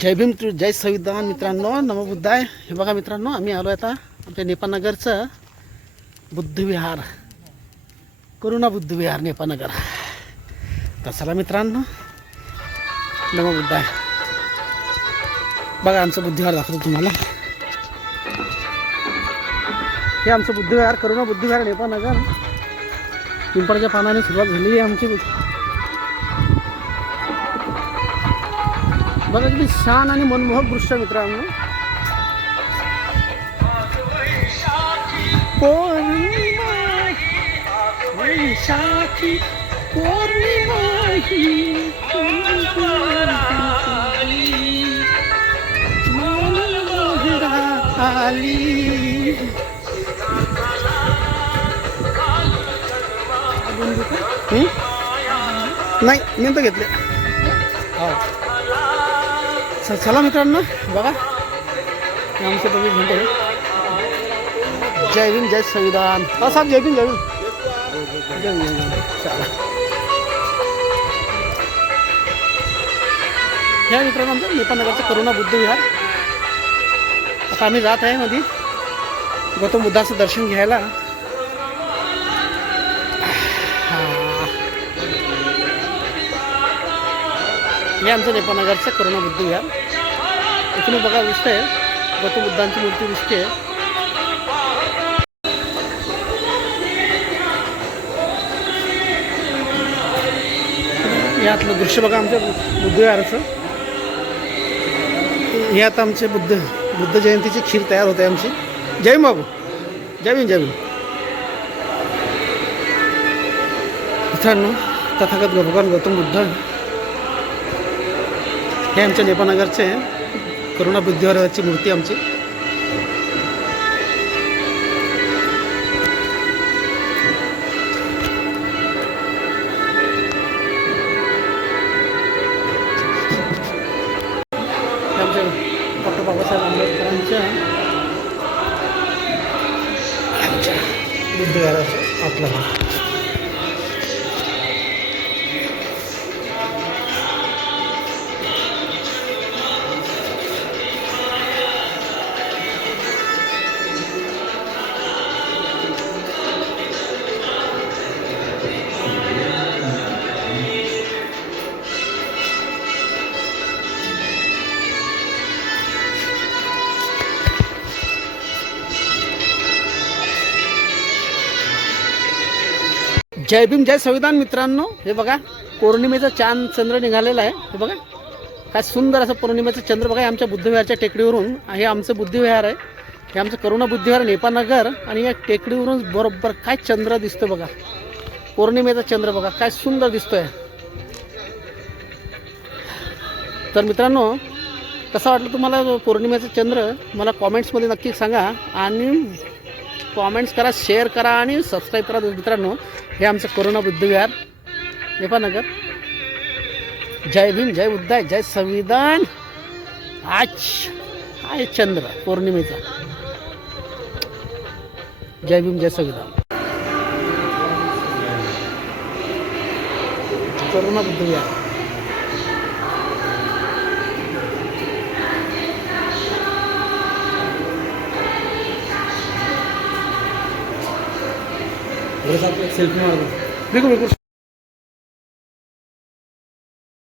जय भीम जय संविधान मित्रांनो, नमो बुद्धाय. हे बघा मित्रांनो, आम्ही आलो आता आमच्या नेपाळनगरचं बुद्धविहार, करुणा बुद्धविहार नेपाळनगर. तर चला मित्रांनो, नमो बुद्धाय. बघा आमचं बुद्धविहार दाखवतो तुम्हाला. हे आमचं बुद्धविहार, करुणा बुद्धविहार नेपाळनगर. पिंपळाच्या पानाने सुरुवात झालेली आहे आमची. बघा किती छान आणि मनमोहक दृश्य मित्रांनो. पौर्णिमा वैशाखी पौर्णिमा ही आली. नाही मी तर घेतले. हो चला मित्रांनो, बघा आमचे बघी झेंडे. जय भीम जय संविधान. हा साहेब, जय भीम जय भीम जय भीम. चला ह्या मित्रांनो आमचं नेपाळनगरचं करुणा बुद्धविहार. आता आम्ही जात आहे मध्ये गौतम बुद्धाचं दर्शन घ्यायला. हे आमचं नेपाळनगरचं करुणा बुद्धविहार. इथून बघा दिसतंय गौतम बुद्धांची मूर्ती दिसते. यातलं दृश्य बघा आमच्या बुद्धविहाराचं. हे आता आमचे बुद्ध जयंतीची खीर तयार होते आमची. जय भीम बाबू, जय भीम जय भीम. मित्रांनो, तथागत भगवान गौतम बुद्ध हे आमच्या नेपाळनगरचे करुणा बुद्धविहाराची मूर्ती आमची. आमच्या डॉक्टर बाबासाहेब आंबेडकरांच्या बुद्धविहाराचं आपला भाग. जय भीम जय संविधान मित्रांनो. हे बघा पौर्णिमेचा चांद चंद्र निघालेला आहे. हे बघा काय सुंदर असं पौर्णिमेचं चंद्र. बघा आमच्या बुद्धविहारच्या टेकडीवरून हे आमचं बुद्धविहार आहे. हे आमचं करुणा बुद्धविहार नेपाळनगर. आणि या टेकडीवरून बरोबर काय चंद्र दिसतो बघा. पौर्णिमेचा चंद्र बघा काय सुंदर दिसतोय. तर मित्रांनो, कसं वाटलं तुम्हाला पौर्णिमेचं चंद्र मला कॉमेंट्समध्ये नक्की सांगा. आणि कॉमेंट्स करा, शेअर करा आणि सबस्क्राईब करा मित्रांनो. हे आमचं करुणा बुद्धविहार नेपाळनगर. जय भीम जय बुद्धाय जय संविधान. आज आहे चंद्र पौर्णिमेचा. जय भीम जय संविधान. करुणा बुद्धविहार. सेल्फी मार. बिल्कुल बिल्कुल.